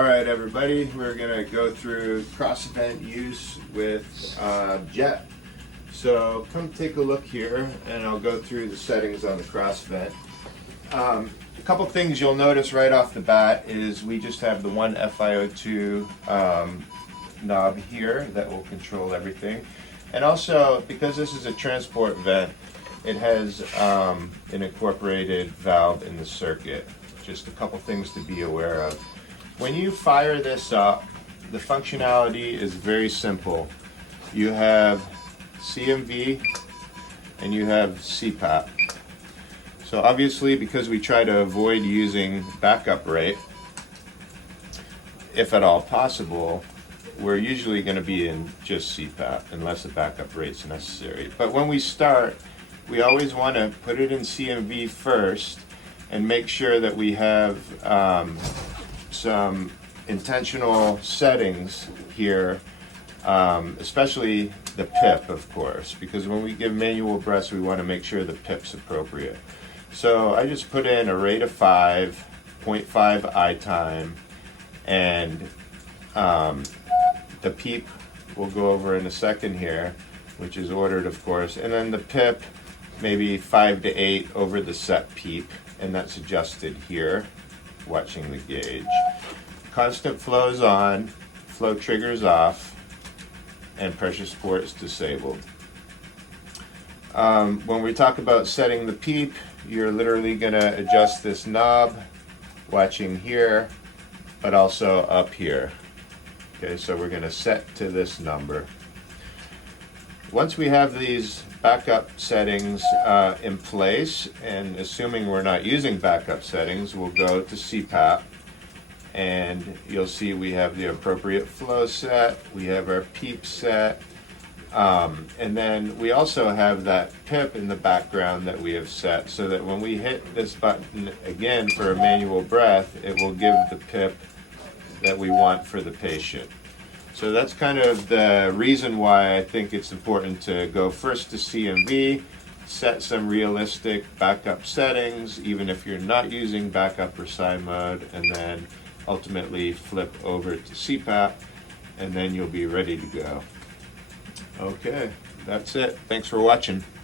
All right, everybody, we're gonna go through Crossvent use with Jet. So come take a look here, and I'll go through the settings on the Crossvent. A couple things you'll notice right off the bat is we just have the one FiO2 knob here that will control everything. And also, because this is a transport vent, it has an incorporated valve in the circuit. Just a couple things to be aware of. When you fire this up, the functionality is very simple. You have CMV and you have CPAP. So obviously, because we try to avoid using backup rate, if at all possible, we're usually going to be in just CPAP unless a backup rate's necessary. But when we start, we always want to put it in CMV first and make sure that we have some intentional settings here, especially the PIP, of course, because when we give manual breaths, we want to make sure the PIP's appropriate. So I just put in a rate of 5, 0.5 eye time, and the PEEP we'll go over in a second here, which is ordered, of course, and then the PIP, maybe 5 to 8 over the set PEEP, and that's adjusted here, watching the gauge. Constant flows on, flow triggers off, and pressure support is disabled. When we talk about setting the PEEP, you're literally going to adjust this knob, watching here, but also up here. Okay, so we're going to set to this number. Once we have these backup settings in place, and assuming we're not using backup settings, we'll go to CPAP, and you'll see we have the appropriate flow set, we have our PEEP set, and then we also have that PIP in the background that we have set, so that when we hit this button again for a manual breath, it will give the PIP that we want for the patient. So that's kind of the reason why I think it's important to go first to CMV, set some realistic backup settings, even if you're not using backup or side mode, and then ultimately flip over to CPAP, and then you'll be ready to go. Okay, that's it. Thanks for watching.